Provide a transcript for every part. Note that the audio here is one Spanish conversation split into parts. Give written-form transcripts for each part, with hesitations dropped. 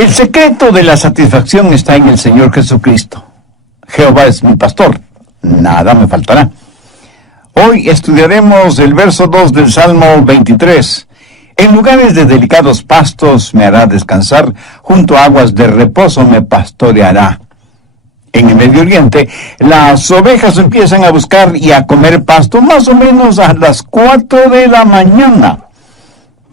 El secreto de la satisfacción está en el Señor Jesucristo. Jehová es mi pastor, nada me faltará. Hoy estudiaremos el verso 2 del Salmo 23. En lugares de delicados pastos me hará descansar, junto a aguas de reposo me pastoreará. En el Medio Oriente, las ovejas empiezan a buscar y a comer pasto más o menos a las 4 de la mañana.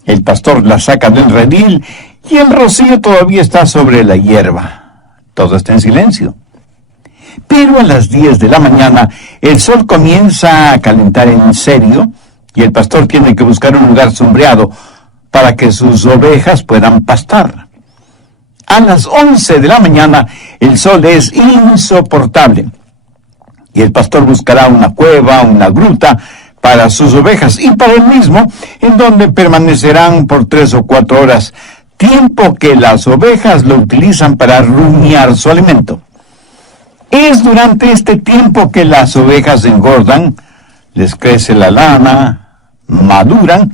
El pastor las saca del redil y el rocío todavía está sobre la hierba. Todo está en silencio. Pero a las 10 de la mañana, el sol comienza a calentar en serio y el pastor tiene que buscar un lugar sombreado para que sus ovejas puedan pastar. A las 11 de la mañana, el sol es insoportable y el pastor buscará una cueva, una gruta para sus ovejas y para él mismo, en donde permanecerán por 3 o 4 horas, tiempo que las ovejas lo utilizan para rumiar su alimento. Es durante este tiempo que las ovejas engordan, les crece la lana, maduran,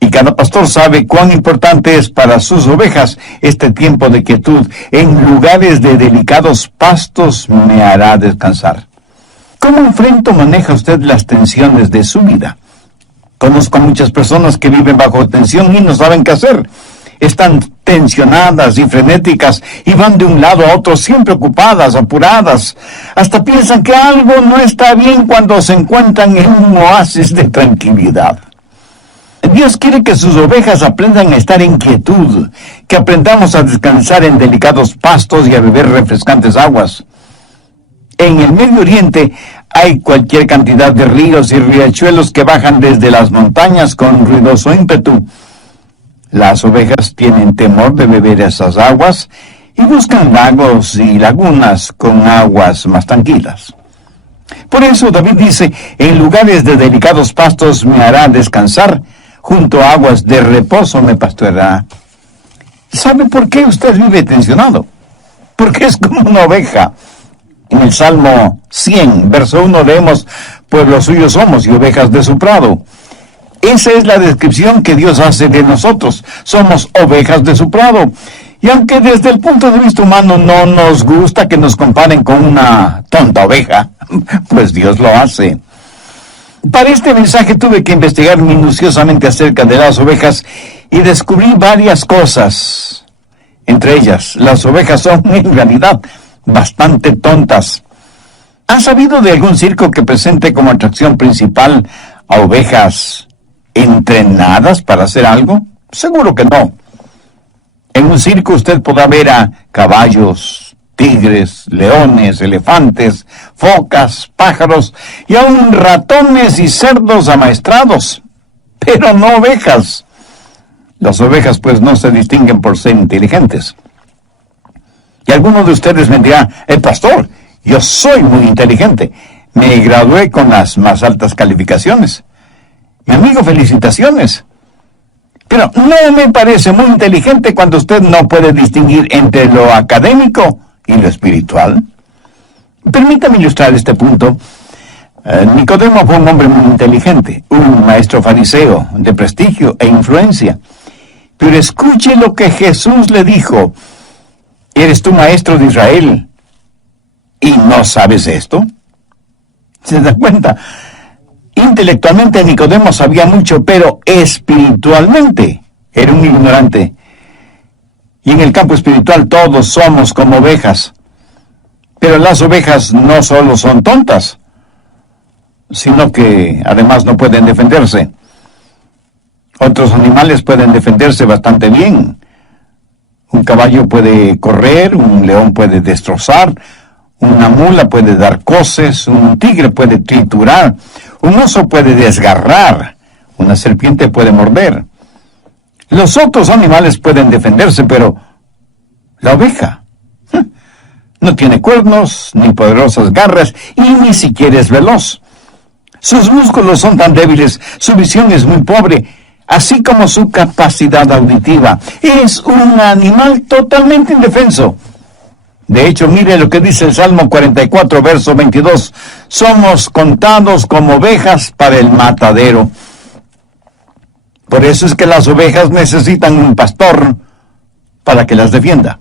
y cada pastor sabe cuán importante es para sus ovejas este tiempo de quietud. En lugares de delicados pastos me hará descansar. ¿Cómo enfrenta o maneja usted las tensiones de su vida? Conozco a muchas personas que viven bajo tensión y no saben qué hacer. Están tensionadas y frenéticas y van de un lado a otro siempre ocupadas, apuradas. Hasta piensan que algo no está bien cuando se encuentran en un oasis de tranquilidad. Dios quiere que sus ovejas aprendan a estar en quietud, que aprendamos a descansar en delicados pastos y a beber refrescantes aguas. En el Medio Oriente hay cualquier cantidad de ríos y riachuelos que bajan desde las montañas con ruidoso ímpetu. Las ovejas tienen temor de beber esas aguas y buscan lagos y lagunas con aguas más tranquilas. Por eso David dice, en lugares de delicados pastos me hará descansar, junto a aguas de reposo me pastoreará. ¿Sabe por qué usted vive tensionado? Porque es como una oveja. En el Salmo 100, verso 1 leemos, pueblo suyo somos y ovejas de su prado. Esa es la descripción que Dios hace de nosotros. Somos ovejas de su prado. Y aunque desde el punto de vista humano no nos gusta que nos comparen con una tonta oveja, pues Dios lo hace. Para este mensaje tuve que investigar minuciosamente acerca de las ovejas y descubrí varias cosas. Entre ellas, las ovejas son en realidad bastante tontas. ¿Han sabido de algún circo que presente como atracción principal a ovejas entrenadas para hacer algo? Seguro que no. En un circo usted podrá ver a caballos, tigres, leones, elefantes, focas, pájaros y aún ratones y cerdos amaestrados, pero no ovejas. Las ovejas pues no se distinguen por ser inteligentes. Y alguno de ustedes me dirá, pastor, yo soy muy inteligente. Me gradué con las más altas calificaciones. Mi amigo, felicitaciones. Pero no me parece muy inteligente cuando usted no puede distinguir entre lo académico y lo espiritual. Permítame ilustrar este punto. Nicodemo fue un hombre muy inteligente, un maestro fariseo de prestigio e influencia. Pero escuche lo que Jesús le dijo. ¿Eres tú maestro de Israel y no sabes esto? ¿Se da cuenta? Intelectualmente Nicodemo sabía mucho, pero espiritualmente era un ignorante. Y en el campo espiritual todos somos como ovejas. Pero las ovejas no solo son tontas, sino que además no pueden defenderse. Otros animales pueden defenderse bastante bien. Un caballo puede correr, un león puede destrozar, una mula puede dar coces, un tigre puede triturar, un oso puede desgarrar, una serpiente puede morder. Los otros animales pueden defenderse, pero la oveja no tiene cuernos, ni poderosas garras, y ni siquiera es veloz. Sus músculos son tan débiles, su visión es muy pobre, así como su capacidad auditiva. Es un animal totalmente indefenso. De hecho, mire lo que dice el Salmo 44, verso 22. Somos contados como ovejas para el matadero. Por eso es que las ovejas necesitan un pastor para que las defienda.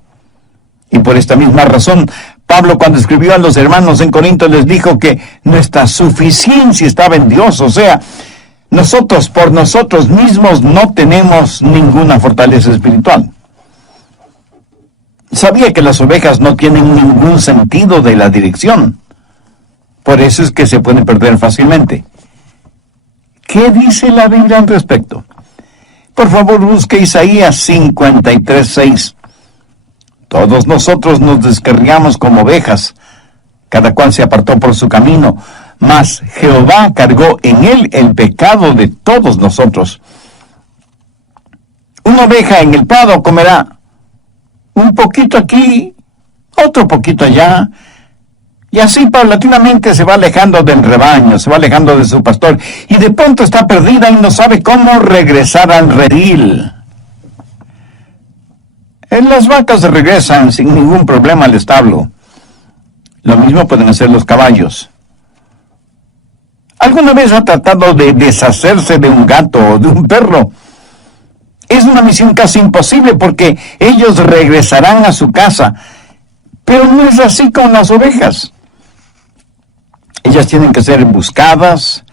Y por esta misma razón, Pablo, cuando escribió a los hermanos en Corinto, les dijo que nuestra suficiencia estaba en Dios. O sea, nosotros por nosotros mismos no tenemos ninguna fortaleza espiritual. Sabía que las ovejas no tienen ningún sentido de la dirección. Por eso es que se pueden perder fácilmente. ¿Qué dice la Biblia al respecto? Por favor, busque Isaías 53:6. Todos nosotros nos descarriamos como ovejas, cada cual se apartó por su camino, mas Jehová cargó en él el pecado de todos nosotros. Una oveja en el prado comerá un poquito aquí, otro poquito allá, y así paulatinamente se va alejando del rebaño, se va alejando de su pastor, y de pronto está perdida y no sabe cómo regresar al redil. Las vacas regresan sin ningún problema al establo. Lo mismo pueden hacer los caballos. ¿Alguna vez ha tratado de deshacerse de un gato o de un perro? Es una misión casi imposible porque ellos regresarán a su casa. Pero no es así con las ovejas. Ellas tienen que ser buscadas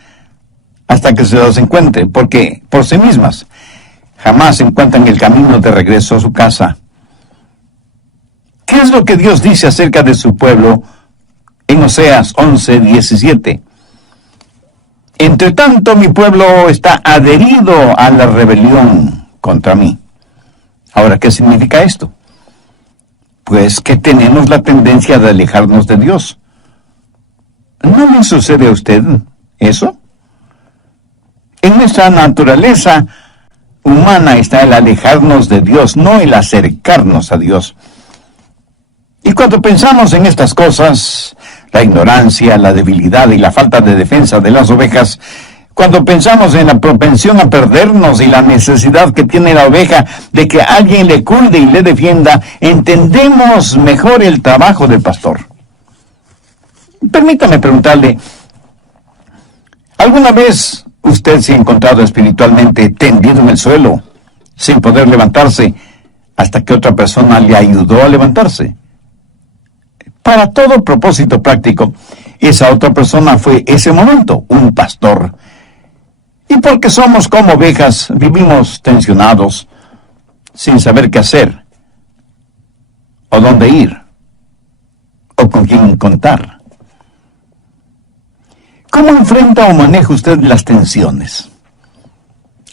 hasta que se las encuentre, porque por sí mismas jamás encuentran el camino de regreso a su casa. ¿Qué es lo que Dios dice acerca de su pueblo en Oseas 11:17? Entre tanto, mi pueblo está adherido a la rebelión contra mí. Ahora, ¿qué significa esto? Pues que tenemos la tendencia de alejarnos de Dios. ¿No le sucede a usted eso? En nuestra naturaleza humana está el alejarnos de Dios, no el acercarnos a Dios. Y cuando pensamos en estas cosas, la ignorancia, la debilidad y la falta de defensa de las ovejas, cuando pensamos en la propensión a perdernos y la necesidad que tiene la oveja de que alguien le cuide y le defienda, entendemos mejor el trabajo del pastor. Permítame preguntarle, ¿alguna vez usted se ha encontrado espiritualmente tendido en el suelo, sin poder levantarse, hasta que otra persona le ayudó a levantarse? Para todo propósito práctico, esa otra persona fue ese momento, un pastor. Y porque somos como ovejas, vivimos tensionados, sin saber qué hacer, o dónde ir, o con quién contar. ¿Cómo enfrenta o maneja usted las tensiones?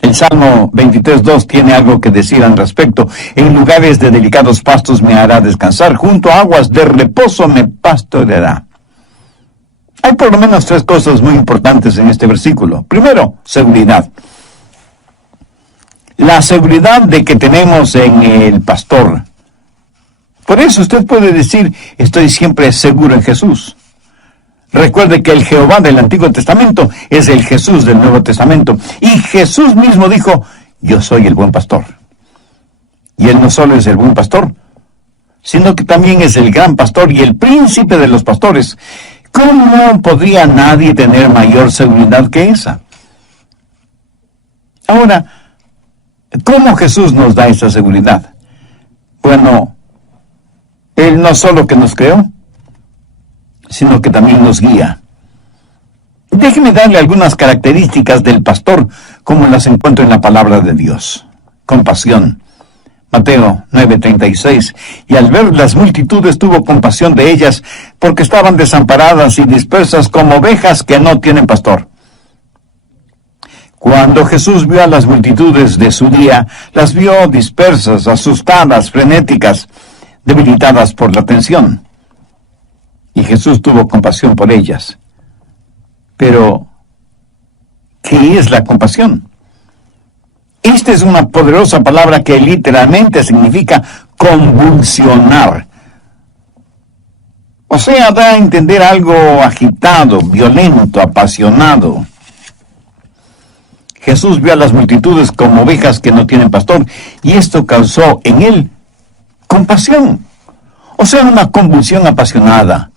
El Salmo 23:2 tiene algo que decir al respecto. En lugares de delicados pastos me hará descansar, junto a aguas de reposo me pastoreará. Hay por lo menos 3 cosas muy importantes en este versículo. Primero, seguridad. La seguridad de que tenemos en el pastor. Por eso usted puede decir, estoy siempre seguro en Jesús. Recuerde que el Jehová del Antiguo Testamento es el Jesús del Nuevo Testamento. Y Jesús mismo dijo, yo soy el buen pastor. Y Él no solo es el buen pastor, sino que también es el gran pastor y el príncipe de los pastores. ¿Cómo podría nadie tener mayor seguridad que esa? Ahora, ¿cómo Jesús nos da esa seguridad? Bueno, Él no solo que nos creó, sino que también nos guía. Déjeme darle algunas características del pastor, como las encuentro en la palabra de Dios. Compasión. Mateo 9:36. Y al ver las multitudes tuvo compasión de ellas, porque estaban desamparadas y dispersas como ovejas que no tienen pastor. Cuando Jesús vio a las multitudes de su día, las vio dispersas, asustadas, frenéticas, debilitadas por la tensión. Y Jesús tuvo compasión por ellas. Pero, ¿qué es la compasión? Esta es una poderosa palabra que literalmente significa convulsionar. O sea, da a entender algo agitado, violento, apasionado. Jesús vio a las multitudes como ovejas que no tienen pastor, y esto causó en él compasión. O sea, una convulsión apasionada.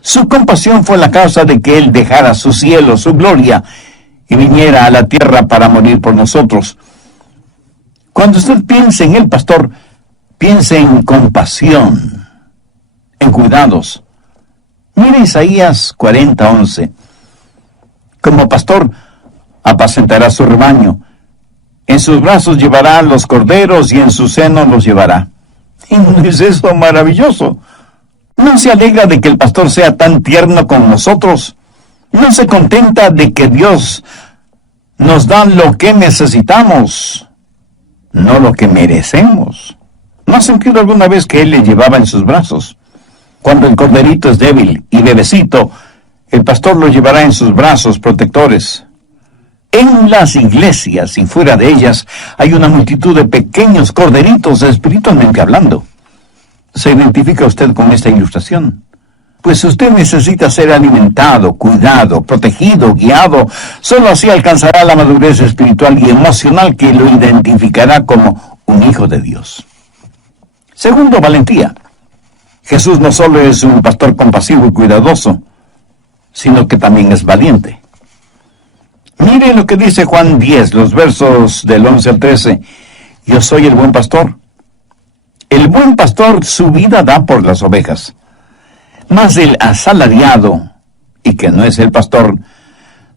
Su compasión fue la causa de que Él dejara su cielo, su gloria, y viniera a la tierra para morir por nosotros. Cuando usted piense en el pastor, Piense en compasión, en cuidados. Mire Isaías 40:11. Como pastor, apacentará su rebaño. En sus brazos llevará los corderos y en su seno los llevará. ¿Y no es eso maravilloso? ¿No se alegra de que el pastor sea tan tierno con nosotros? ¿No se contenta de que Dios nos da lo que necesitamos, no lo que merecemos? ¿No ha sentido alguna vez que Él le llevaba en sus brazos? Cuando el corderito es débil y bebecito, el pastor lo llevará en sus brazos protectores. En las iglesias y fuera de ellas hay una multitud de pequeños corderitos espiritualmente hablando. ¿Se identifica usted con esta ilustración? Pues usted necesita ser alimentado, cuidado, protegido, guiado. Solo así alcanzará la madurez espiritual y emocional que lo identificará como un hijo de Dios. Segundo, valentía. Jesús no solo es un pastor compasivo y cuidadoso, sino que también es valiente. Mire lo que dice Juan 10, los versos del 11 al 13. Yo soy el buen pastor. El buen pastor su vida da por las ovejas. Mas el asalariado, y que no es el pastor,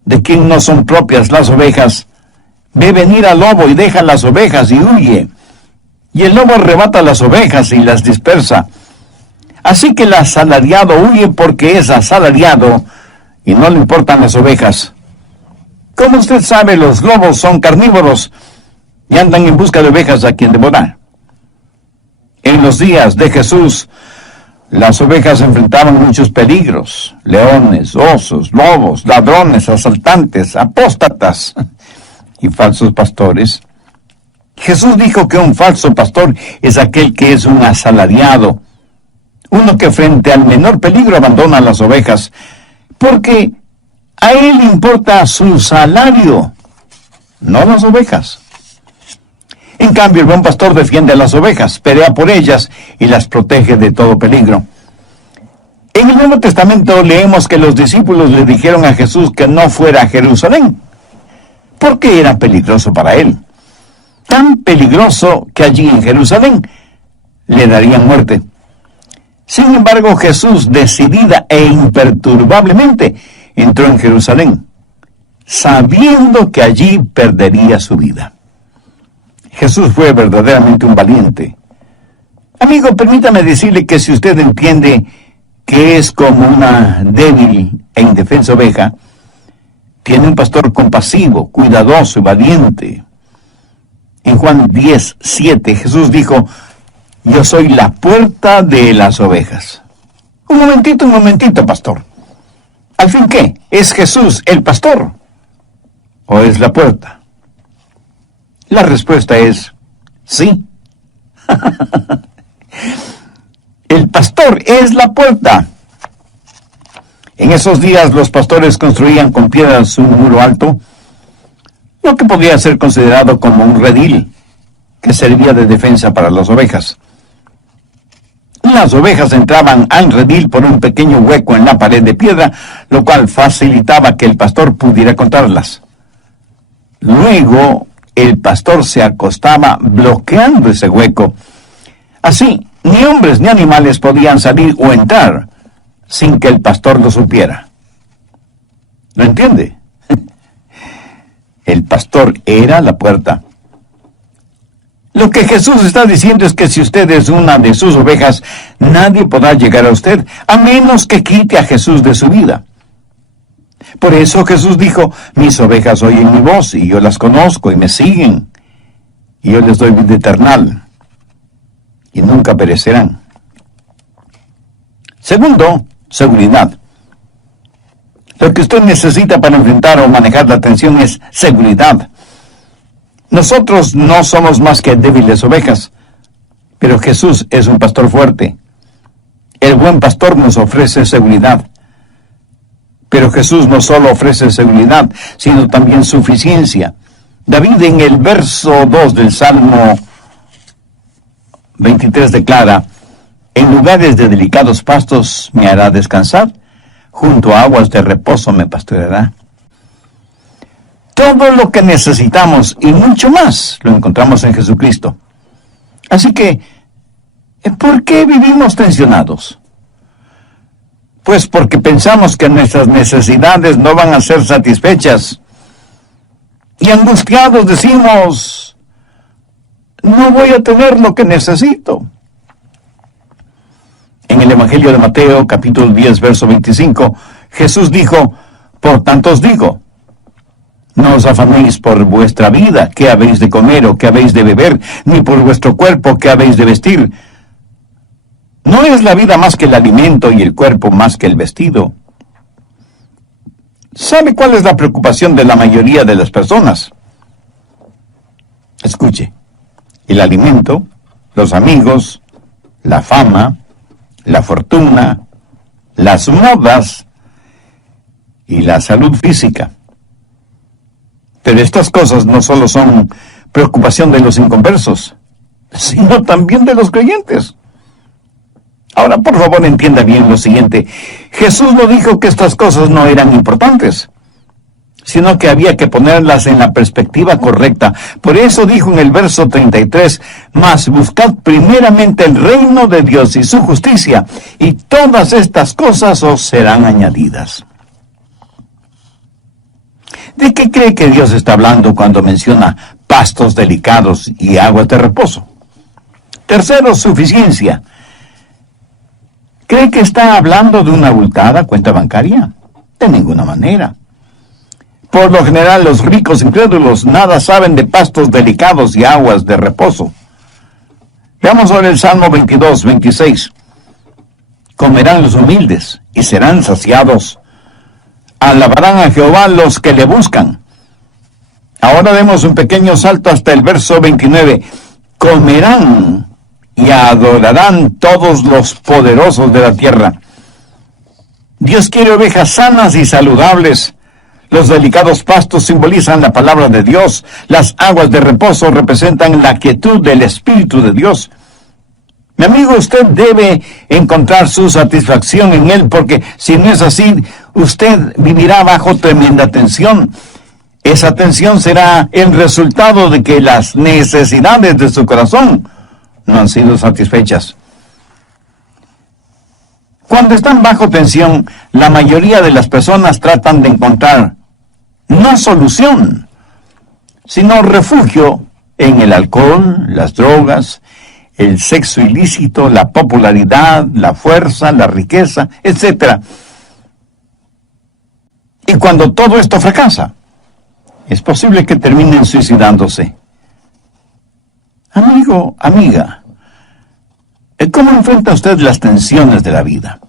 de quien no son propias las ovejas, ve venir al lobo y deja las ovejas y huye. Y el lobo arrebata las ovejas y las dispersa. Así que el asalariado huye porque es asalariado y no le importan las ovejas. Como usted sabe, los lobos son carnívoros y andan en busca de ovejas a quien devorar. En los días de Jesús, las ovejas enfrentaban muchos peligros: leones, osos, lobos, ladrones, asaltantes, apóstatas y falsos pastores. Jesús dijo que un falso pastor es aquel que es un asalariado, uno que frente al menor peligro abandona las ovejas, porque a él le importa su salario, no las ovejas. En cambio, el buen pastor defiende a las ovejas, pelea por ellas y las protege de todo peligro. En el Nuevo Testamento leemos que los discípulos le dijeron a Jesús que no fuera a Jerusalén, porque era peligroso para él. Tan peligroso que allí en Jerusalén le darían muerte. Sin embargo, Jesús, decidida e imperturbablemente, entró en Jerusalén, sabiendo que allí perdería su vida. Jesús fue verdaderamente un valiente. Amigo, permítame decirle que si usted entiende que es como una débil e indefensa oveja, tiene un pastor compasivo, cuidadoso y valiente. En Juan 10:7, Jesús dijo: yo soy la puerta de las ovejas. Un momentito, pastor. ¿Al fin qué? ¿Es Jesús el pastor? ¿O es la puerta? La respuesta es sí. El pastor es la puerta. En esos días los pastores construían con piedras un muro alto, lo que podía ser considerado como un redil, que servía de defensa para las ovejas. Las ovejas entraban al redil por un pequeño hueco en la pared de piedra, lo cual facilitaba que el pastor pudiera contarlas. Luego, el pastor se acostaba bloqueando ese hueco. Así, ni hombres ni animales podían salir o entrar sin que el pastor lo supiera. ¿Lo entiende? El pastor era la puerta. Lo que Jesús está diciendo es que si usted es una de sus ovejas, nadie podrá llegar a usted, a menos que quite a Jesús de su vida. Por eso Jesús dijo: mis ovejas oyen mi voz, y yo las conozco, y me siguen, y yo les doy vida eterna, y nunca perecerán. Segundo, seguridad. Lo que usted necesita para enfrentar o manejar la tensión es seguridad. Nosotros no somos más que débiles ovejas, pero Jesús es un pastor fuerte. El buen pastor nos ofrece seguridad. Pero Jesús no solo ofrece seguridad, sino también suficiencia. David, en el verso 2 del Salmo 23, declara: en lugares de delicados pastos me hará descansar, junto a aguas de reposo me pastoreará. Todo lo que necesitamos y mucho más lo encontramos en Jesucristo. Así que ¿Por qué vivimos tensionados? Pues porque pensamos que nuestras necesidades no van a ser satisfechas. Y angustiados decimos, no voy a tener lo que necesito. En el Evangelio de Mateo, capítulo 10, verso 25, Jesús dijo, por tanto os digo, no os afanéis por vuestra vida, qué habéis de comer o qué habéis de beber, ni por vuestro cuerpo, qué habéis de vestir. ¿No es la vida más que el alimento y el cuerpo más que el vestido? ¿Sabe cuál es la preocupación de la mayoría de las personas? Escuche, el alimento, los amigos, la fama, la fortuna, las modas y la salud física. Pero estas cosas no solo son preocupación de los inconversos, sino también de los creyentes. Ahora, por favor, entienda bien lo siguiente. Jesús no dijo que estas cosas no eran importantes, sino que había que ponerlas en la perspectiva correcta. Por eso dijo en el verso 33, mas buscad primeramente el reino de Dios y su justicia, y todas estas cosas os serán añadidas. ¿De qué cree que Dios está hablando cuando menciona pastos delicados y aguas de reposo? Tercero, suficiencia. ¿Cree que está hablando de una abultada cuenta bancaria? De ninguna manera. Por lo general, los ricos incrédulos nada saben de pastos delicados y aguas de reposo. Veamos ahora el Salmo 22, 26. Comerán los humildes y serán saciados. Alabarán a Jehová los que le buscan. Ahora demos un pequeño salto hasta el verso 29. Comerán y adorarán todos los poderosos de la tierra. Dios quiere ovejas sanas y saludables. Los delicados pastos simbolizan la palabra de Dios. Las aguas de reposo representan la quietud del Espíritu de Dios. Mi amigo, usted debe encontrar su satisfacción en Él, porque si no es así, usted vivirá bajo tremenda tensión. Esa tensión será el resultado de que las necesidades de su corazón no han sido satisfechas. Cuando están bajo tensión, la mayoría de las personas tratan de encontrar no solución, sino refugio en el alcohol, las drogas, el sexo ilícito, la popularidad, la fuerza, la riqueza, etc. Y cuando todo esto fracasa, es posible que terminen suicidándose. Amigo, amiga, ¿cómo enfrenta usted las tensiones de la vida?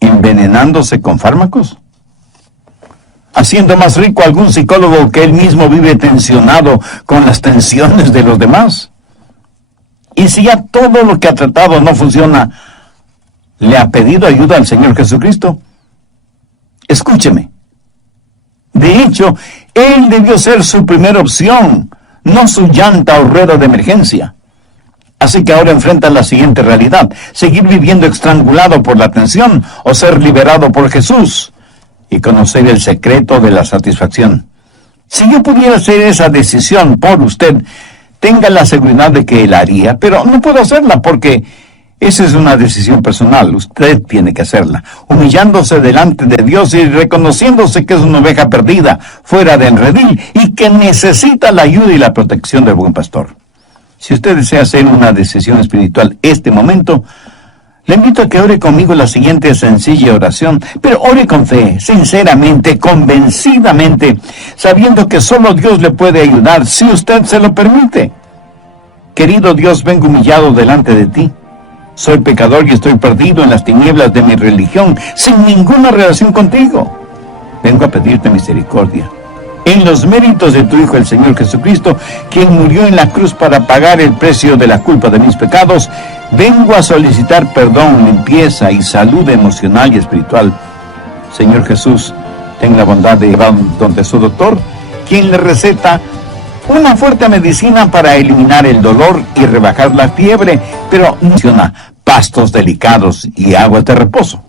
¿Envenenándose con fármacos? ¿Haciendo más rico a algún psicólogo que él mismo vive tensionado con las tensiones de los demás? Y si ya todo lo que ha tratado no funciona, ¿le ha pedido ayuda al Señor Jesucristo? Escúcheme. De hecho, Él debió ser su primera opción, no su llanta o rueda de emergencia. Así que ahora enfrenta la siguiente realidad: seguir viviendo estrangulado por la tensión o ser liberado por Jesús y conocer el secreto de la satisfacción. Si yo pudiera hacer esa decisión por usted, tenga la seguridad de que Él haría, pero no puedo hacerla porque esa es una decisión personal. Usted tiene que hacerla, humillándose delante de Dios y reconociéndose que es una oveja perdida, fuera del redil, y que necesita la ayuda y la protección del buen pastor. Si usted desea hacer una decisión espiritual este momento, le invito a que ore conmigo la siguiente sencilla oración, pero ore con fe, sinceramente, convencidamente, sabiendo que solo Dios le puede ayudar si usted se lo permite. Querido Dios, vengo humillado delante de ti. Soy pecador y estoy perdido en las tinieblas de mi religión, sin ninguna relación contigo. Vengo a pedirte misericordia. En los méritos de tu Hijo, el Señor Jesucristo, quien murió en la cruz para pagar el precio de la culpa de mis pecados, vengo a solicitar perdón, limpieza y salud emocional y espiritual. Señor Jesús, ten la bondad de llevar donde su doctor, quien le receta una fuerte medicina para eliminar el dolor y rebajar la fiebre, pero no menciona pastos delicados y aguas de reposo.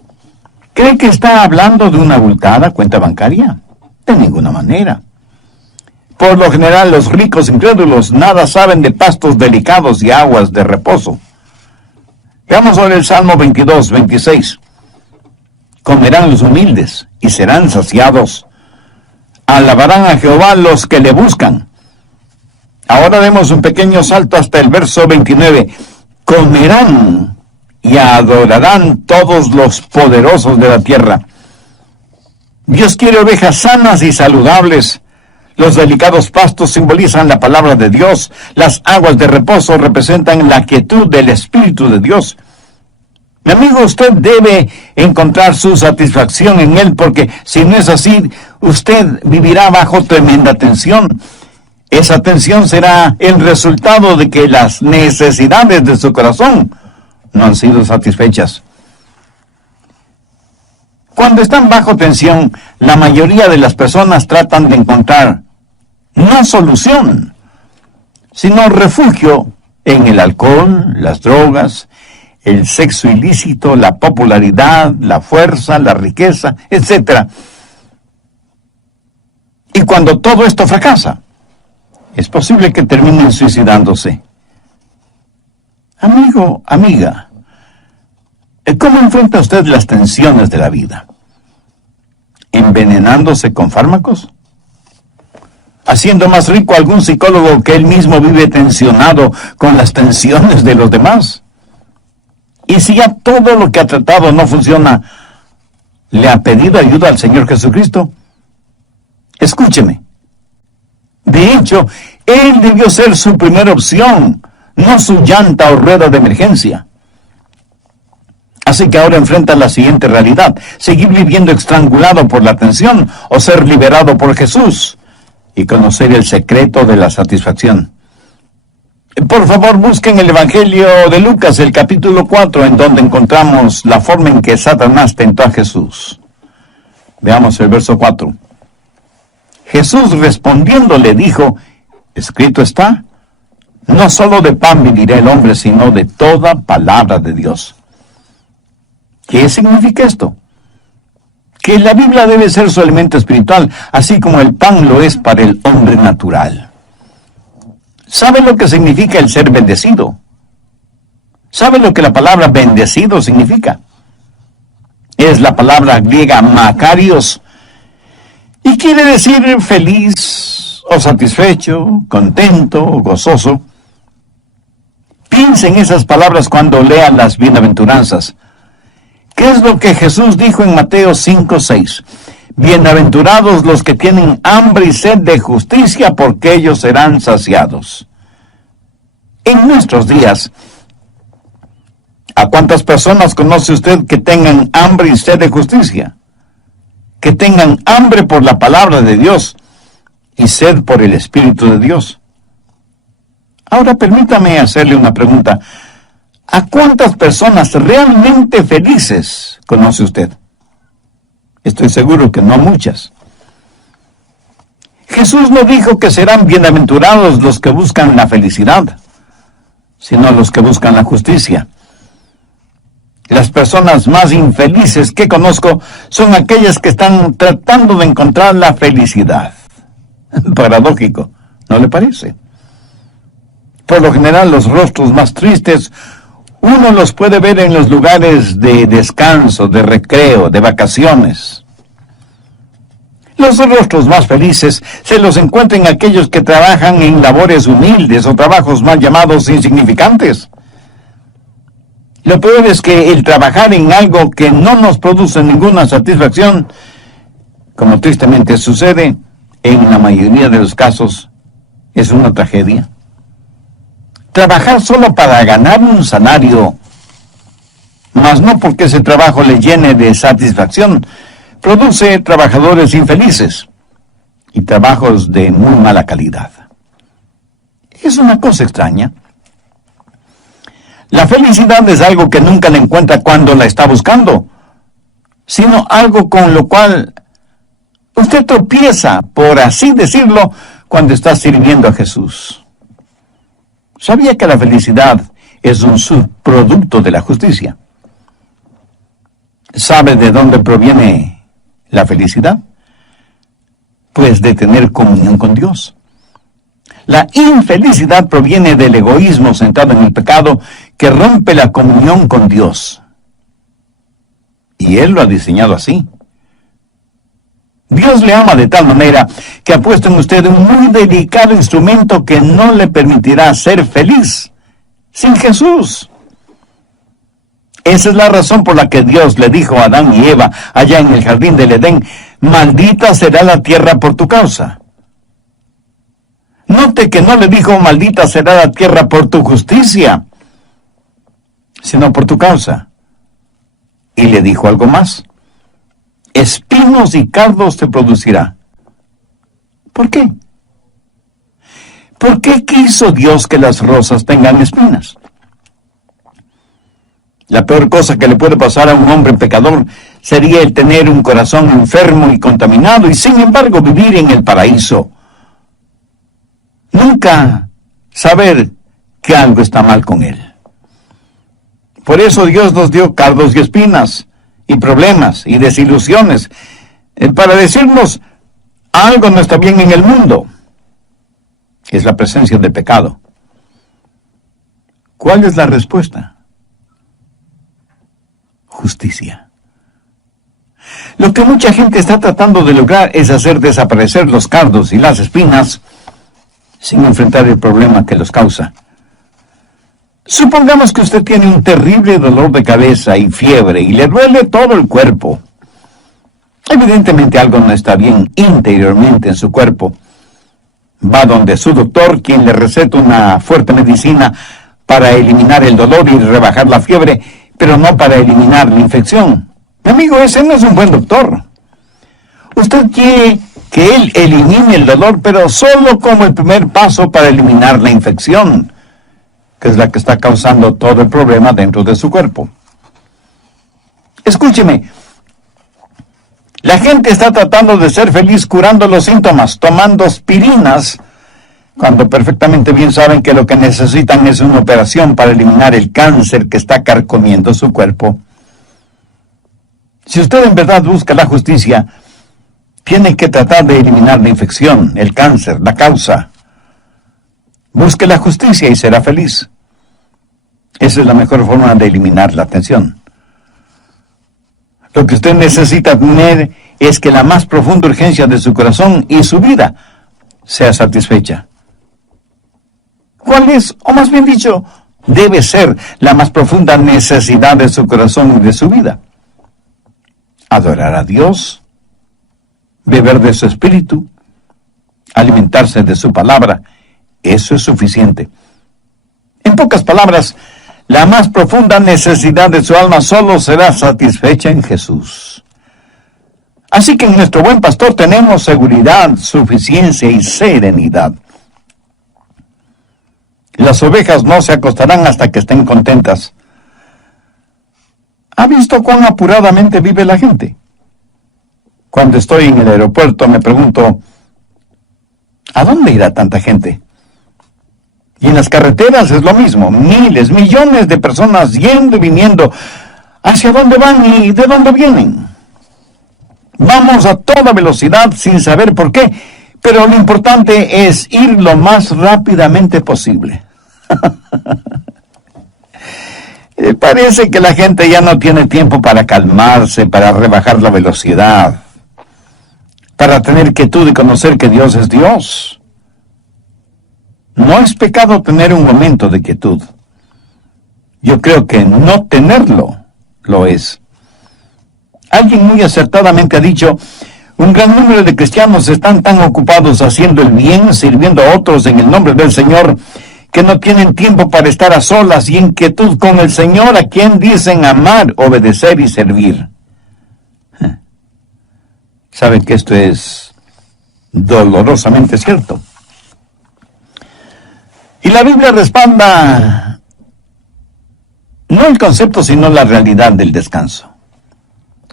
¿Cree que está hablando de una abultada cuenta bancaria? De ninguna manera. Por lo general, los ricos incrédulos nada saben de pastos delicados y aguas de reposo. Veamos ahora el Salmo 22, 26. Comerán los humildes y serán saciados. Alabarán a Jehová los que le buscan. Ahora demos un pequeño salto hasta el verso 29. Comerán y adorarán todos los poderosos de la tierra. Dios quiere ovejas sanas y saludables. Los delicados pastos simbolizan la palabra de Dios. Las aguas de reposo representan la quietud del Espíritu de Dios. Mi amigo, usted debe encontrar su satisfacción en Él, porque si no es así, usted vivirá bajo tremenda tensión. Esa tensión será el resultado de que las necesidades de su corazón no han sido satisfechas. Cuando están bajo tensión, la mayoría de las personas tratan de encontrar no solución, sino refugio en el alcohol, las drogas, el sexo ilícito, la popularidad, la fuerza, la riqueza, etc. Y cuando todo esto fracasa, es posible que terminen suicidándose. Amigo, amiga, ¿cómo enfrenta usted las tensiones de la vida? ¿Envenenándose con fármacos? ¿Haciendo más rico a algún psicólogo que él mismo vive tensionado con las tensiones de los demás? Y si ya todo lo que ha tratado no funciona, ¿le ha pedido ayuda al Señor Jesucristo? Escúcheme. De hecho, Él debió ser su primera opción, no su llanta o rueda de emergencia. Así que ahora enfrenta la siguiente realidad: seguir viviendo estrangulado por la tensión o ser liberado por Jesús y conocer el secreto de la satisfacción. Por favor, busquen el Evangelio de Lucas, el capítulo 4, en donde encontramos la forma en que Satanás tentó a Jesús. Veamos el verso 4. Jesús respondiendo le dijo: escrito está, no solo de pan vivirá el hombre, sino de toda palabra de Dios. ¿Qué significa esto? Que la Biblia debe ser su alimento espiritual, así como el pan lo es para el hombre natural. ¿Sabe lo que significa el ser bendecido? ¿Sabe lo que la palabra bendecido significa? Es la palabra griega makarios, y quiere decir feliz o satisfecho, contento o gozoso. Piense en esas palabras cuando lea las bienaventuranzas. ¿Qué es lo que Jesús dijo en Mateo 5:6? Bienaventurados los que tienen hambre y sed de justicia, porque ellos serán saciados. En nuestros días, ¿a cuántas personas conoce usted que tengan hambre y sed de justicia? Que tengan hambre por la palabra de Dios y sed por el Espíritu de Dios. Ahora permítame hacerle una pregunta. ¿A cuántas personas realmente felices conoce usted? Estoy seguro que no muchas. Jesús no dijo que serán bienaventurados los que buscan la felicidad, sino los que buscan la justicia. Las personas más infelices que conozco son aquellas que están tratando de encontrar la felicidad. Paradójico, ¿no le parece? Por lo general, los rostros más tristes uno los puede ver en los lugares de descanso, de recreo, de vacaciones. Los rostros más felices se los encuentran en aquellos que trabajan en labores humildes o trabajos mal llamados insignificantes. Lo peor es que el trabajar en algo que no nos produce ninguna satisfacción, como tristemente sucede en la mayoría de los casos, es una tragedia. Trabajar solo para ganar un salario, mas no porque ese trabajo le llene de satisfacción, produce trabajadores infelices y trabajos de muy mala calidad. Es una cosa extraña. La felicidad es algo que nunca la encuentra cuando la está buscando, sino algo con lo cual usted tropieza, por así decirlo, cuando está sirviendo a Jesús. ¿Sabía que la felicidad es un subproducto de la justicia? ¿Sabe de dónde proviene la felicidad? Pues de tener comunión con Dios. La infelicidad proviene del egoísmo centrado en el pecado que rompe la comunión con Dios. Y Él lo ha diseñado así. Dios le ama de tal manera que ha puesto en usted un muy delicado instrumento que no le permitirá ser feliz sin Jesús. Esa es la razón por la que Dios le dijo a Adán y Eva allá en el jardín del Edén: maldita será la tierra por tu causa. Note que no le dijo maldita será la tierra por tu justicia, sino por tu causa. Y le dijo algo más: espinos y cardos te producirá. ¿Por qué? ¿Por qué quiso Dios que las rosas tengan espinas? La peor cosa que le puede pasar a un hombre pecador sería el tener un corazón enfermo y contaminado y sin embargo vivir en el paraíso. Nunca saber que algo está mal con él. Por eso Dios nos dio cardos y espinas, y problemas, y desilusiones, para decirnos algo no está bien en el mundo. Es la presencia del pecado. ¿Cuál es la respuesta? Justicia. Lo que mucha gente está tratando de lograr es hacer desaparecer los cardos y las espinas sin enfrentar el problema que los causa. Supongamos que usted tiene un terrible dolor de cabeza y fiebre y le duele todo el cuerpo. Evidentemente algo no está bien interiormente en su cuerpo. Va donde su doctor, quien le receta una fuerte medicina para eliminar el dolor y rebajar la fiebre, pero no para eliminar la infección. Mi amigo, ese no es un buen doctor. Usted quiere que él elimine el dolor, pero solo como el primer paso para eliminar la infección, que es la que está causando todo el problema dentro de su cuerpo. Escúcheme, la gente está tratando de ser feliz curando los síntomas, tomando aspirinas, cuando perfectamente bien saben que lo que necesitan es una operación para eliminar el cáncer que está carcomiendo su cuerpo. Si usted en verdad busca la justicia, tiene que tratar de eliminar la infección, el cáncer, la causa. Busque la justicia y será feliz. Esa es la mejor forma de eliminar la tensión. Lo que usted necesita tener es que la más profunda urgencia de su corazón y su vida sea satisfecha. ¿Cuál es, o más bien dicho, debe ser la más profunda necesidad de su corazón y de su vida? Adorar a Dios, beber de su espíritu, alimentarse de su palabra. Eso es suficiente. En pocas palabras, la más profunda necesidad de su alma solo será satisfecha en Jesús. Así que en nuestro buen pastor tenemos seguridad, suficiencia y serenidad. Las ovejas no se acostarán hasta que estén contentas. ¿Ha visto cuán apuradamente vive la gente? Cuando estoy en el aeropuerto me pregunto, ¿a dónde irá tanta gente? Y en las carreteras es lo mismo, miles, millones de personas yendo y viniendo. ¿Hacia dónde van y de dónde vienen? Vamos a toda velocidad sin saber por qué, pero lo importante es ir lo más rápidamente posible. Parece que la gente ya no tiene tiempo para calmarse, para rebajar la velocidad, para tener quietud y conocer que Dios es Dios. No es pecado tener un momento de quietud. Yo creo que no tenerlo lo es. Alguien muy acertadamente ha dicho, un gran número de cristianos están tan ocupados haciendo el bien, sirviendo a otros en el nombre del Señor, que no tienen tiempo para estar a solas y en quietud con el Señor, a quien dicen amar, obedecer y servir. ¿Saben que esto es dolorosamente cierto? Y la Biblia respalda no el concepto, sino la realidad del descanso.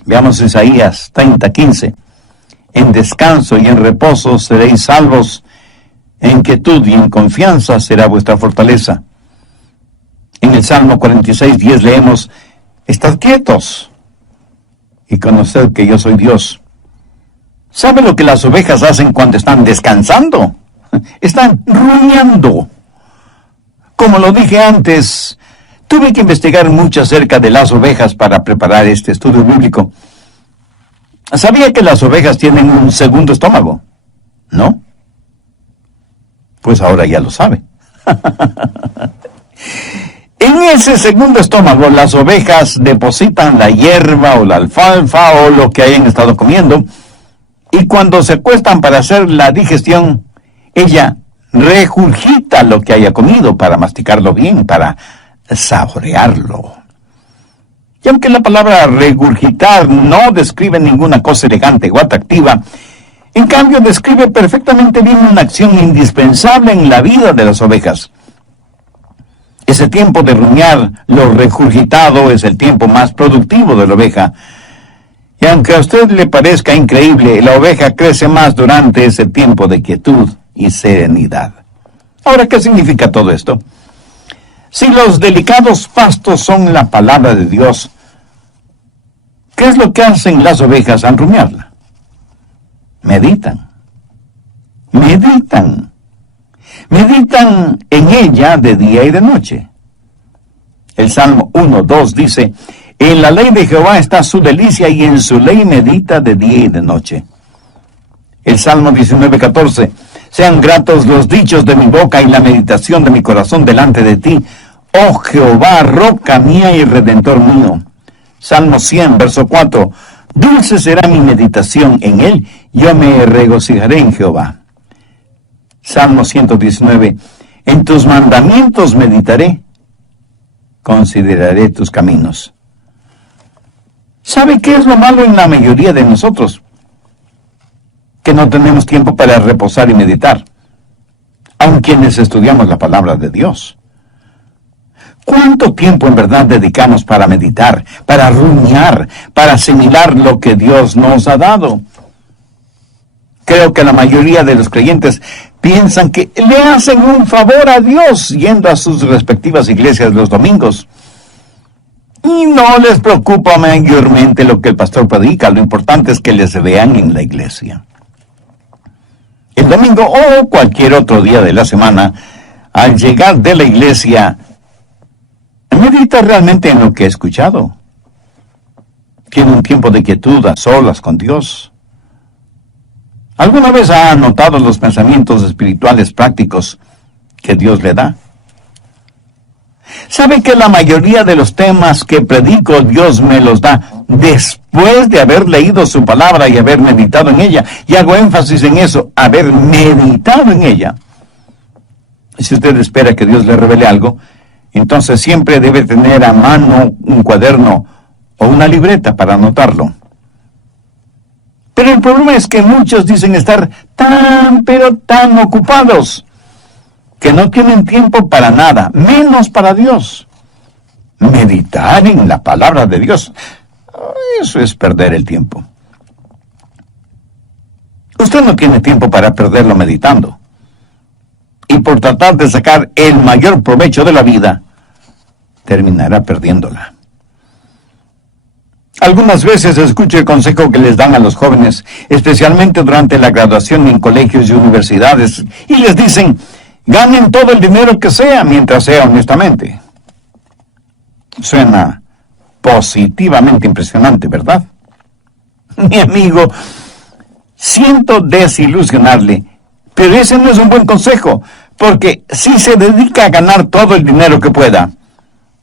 Veamos Isaías 30:15. En descanso y en reposo seréis salvos, en quietud y en confianza será vuestra fortaleza. En el Salmo 46:10 leemos, estad quietos y conoced que yo soy Dios. ¿Sabe lo que las ovejas hacen cuando están descansando? Están rumiando. Como lo dije antes, Tuve que investigar mucho acerca de las ovejas para preparar este estudio bíblico. ¿Sabía que las ovejas tienen un segundo estómago? ¿No? Pues ahora ya lo sabe. En ese segundo estómago, las ovejas depositan la hierba o la alfalfa o lo que hayan estado comiendo, y cuando se acuestan para hacer la digestión, ella regurgita lo que haya comido para masticarlo bien, para saborearlo. Y aunque la palabra regurgitar no describe ninguna cosa elegante o atractiva, en cambio describe perfectamente bien una acción indispensable en la vida de las ovejas. Ese tiempo de rumiar lo regurgitado es el tiempo más productivo de la oveja. Y aunque a usted le parezca increíble, la oveja crece más durante ese tiempo de quietud y serenidad. Ahora, ¿qué significa todo esto? Si los delicados pastos son la palabra de Dios, ¿qué es lo que hacen las ovejas al rumiarla? Meditan. Meditan. Meditan en ella de día y de noche. El Salmo 1:2 dice: en la ley de Jehová está su delicia, y en su ley medita de día y de noche. El Salmo 19:14: sean gratos los dichos de mi boca y la meditación de mi corazón delante de ti, oh Jehová, roca mía y redentor mío. Salmo 100, verso 4: dulce será mi meditación en él, yo me regocijaré en Jehová. Salmo 119: en tus mandamientos meditaré, consideraré tus caminos. ¿Sabe qué es lo malo en la mayoría de nosotros? Que no tenemos tiempo para reposar y meditar, aun quienes estudiamos la palabra de Dios. ¿Cuánto tiempo en verdad dedicamos para meditar, para rumiar, para asimilar lo que Dios nos ha dado? Creo que la mayoría de los creyentes piensan que le hacen un favor a Dios yendo a sus respectivas iglesias los domingos. Y no les preocupa mayormente lo que el pastor predica, lo importante es que les vean en la iglesia. El domingo o cualquier otro día de la semana, al llegar de la iglesia, medita realmente en lo que he escuchado. Tiene un tiempo de quietud a solas con Dios. ¿Alguna vez ha notado los pensamientos espirituales prácticos que Dios le da? ¿Sabe que la mayoría de los temas que predico Dios me los da después de haber leído su palabra y haber meditado en ella? Y hago énfasis en eso, haber meditado en ella. Si usted espera que Dios le revele algo, entonces siempre debe tener a mano un cuaderno o una libreta para anotarlo. Pero el problema es que muchos dicen estar pero tan ocupados que no tienen tiempo para nada, menos para Dios. Meditar en la palabra de Dios, eso es perder el tiempo. Usted no tiene tiempo para perderlo meditando. Y por tratar de sacar el mayor provecho de la vida, terminará perdiéndola. Algunas veces escucho el consejo que les dan a los jóvenes, especialmente durante la graduación en colegios y universidades, y les dicen: ganen todo el dinero que sea, mientras sea honestamente. Suena positivamente impresionante, ¿verdad? Mi amigo, siento desilusionarle, pero ese no es un buen consejo, porque si se dedica a ganar todo el dinero que pueda,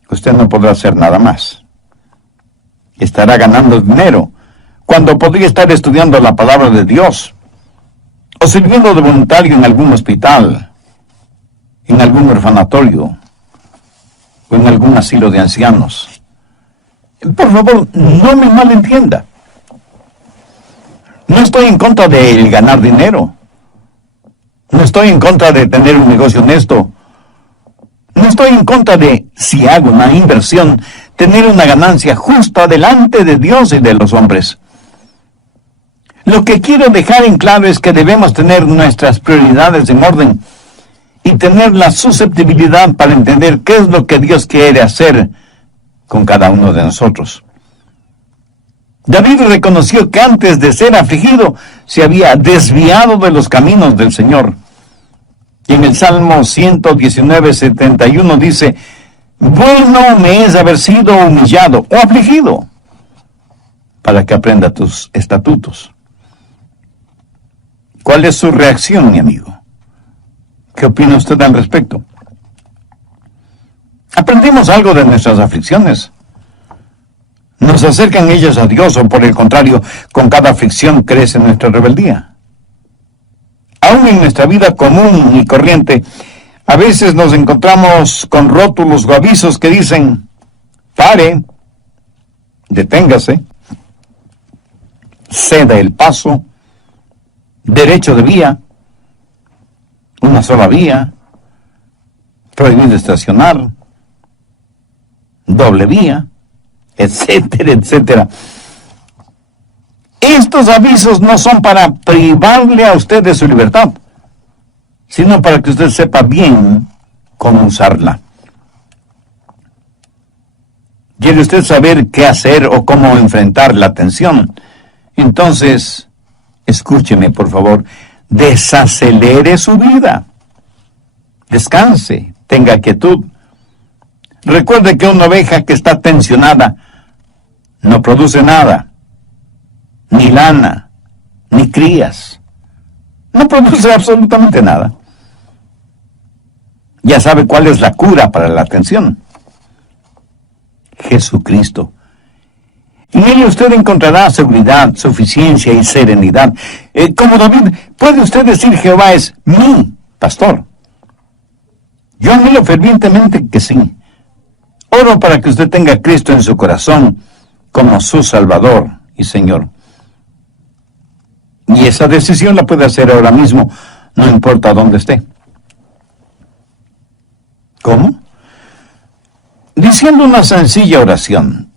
usted no podrá hacer nada más. Estará ganando dinero cuando podría estar estudiando la palabra de Dios, o sirviendo de voluntario en algún hospital, en algún orfanatorio, o en algún asilo de ancianos. Por favor, no me malentienda. No estoy en contra de ganar dinero. No estoy en contra de tener un negocio honesto. No estoy en contra de, si hago una inversión, tener una ganancia justa delante de Dios y de los hombres. Lo que quiero dejar en claro es que debemos tener nuestras prioridades en orden y tener la susceptibilidad para entender qué es lo que Dios quiere hacer con cada uno de nosotros. David reconoció que antes de ser afligido se había desviado de los caminos del Señor. Y en el Salmo 119:71 dice: Bueno me es haber sido humillado o afligido, para que aprenda tus estatutos. ¿Cuál es su reacción, mi amigo? ¿Qué opina usted al respecto? ¿Aprendimos algo de nuestras aflicciones? ¿Nos acercan ellas a Dios o por el contrario, con cada aflicción crece nuestra rebeldía? Aún en nuestra vida común y corriente, a veces nos encontramos con rótulos o avisos que dicen: pare, deténgase, ceda el paso, derecho de vía, una sola vía, prohibido estacionar, doble vía, etcétera, etcétera. Estos avisos no son para privarle a usted de su libertad, sino para que usted sepa bien cómo usarla. ¿Quiere usted saber qué hacer o cómo enfrentar la tensión? Entonces, escúcheme, por favor, desacelere su vida. Descanse, tenga quietud. Recuerde que una oveja que está tensionada no produce nada, ni lana, ni crías. No produce absolutamente nada. Ya sabe cuál es la cura para la tensión: Jesucristo. En él usted encontrará seguridad, suficiencia y serenidad. Como David, puede usted decir: Jehová es mi pastor. Yo anhelo fervientemente que sí. Oro para que usted tenga a Cristo en su corazón como su Salvador y Señor. Y esa decisión la puede hacer ahora mismo, no importa dónde esté. ¿Cómo? Diciendo una sencilla oración.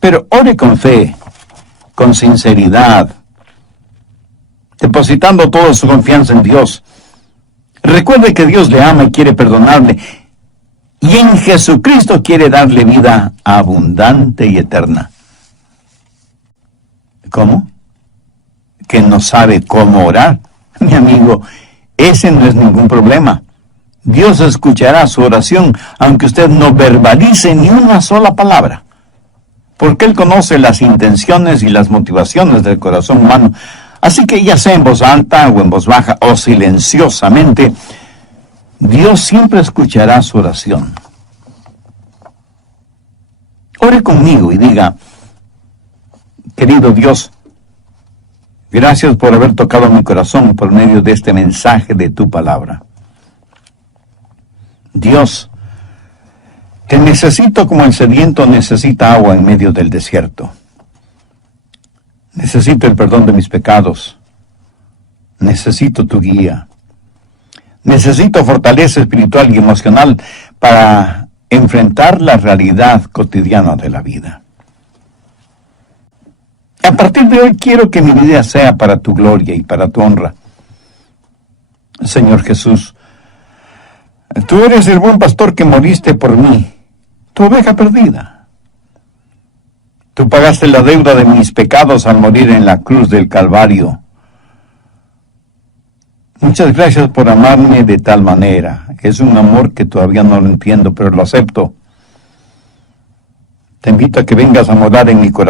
Pero ore con fe, con sinceridad, depositando toda su confianza en Dios. Recuerde que Dios le ama y quiere perdonarle, y en Jesucristo quiere darle vida abundante y eterna. ¿Cómo? ¿Que no sabe cómo orar? Mi amigo, ese no es ningún problema. Dios escuchará su oración, aunque usted no verbalice ni una sola palabra, porque Él conoce las intenciones y las motivaciones del corazón humano. Así que ya sea en voz alta o en voz baja o silenciosamente, Dios siempre escuchará su oración. Ore conmigo y diga: querido Dios, gracias por haber tocado mi corazón por medio de este mensaje de tu palabra. Dios, te necesito como el sediento necesita agua en medio del desierto. Necesito el perdón de mis pecados. Necesito tu guía. Necesito fortaleza espiritual y emocional para enfrentar la realidad cotidiana de la vida. A partir de hoy quiero que mi vida sea para tu gloria y para tu honra. Señor Jesús, tú eres el buen pastor que moriste por mí, tu oveja perdida. Tú pagaste la deuda de mis pecados al morir en la cruz del Calvario. Muchas gracias por amarme de tal manera. Es un amor que todavía no lo entiendo, pero lo acepto. Te invito a que vengas a morar en mi corazón.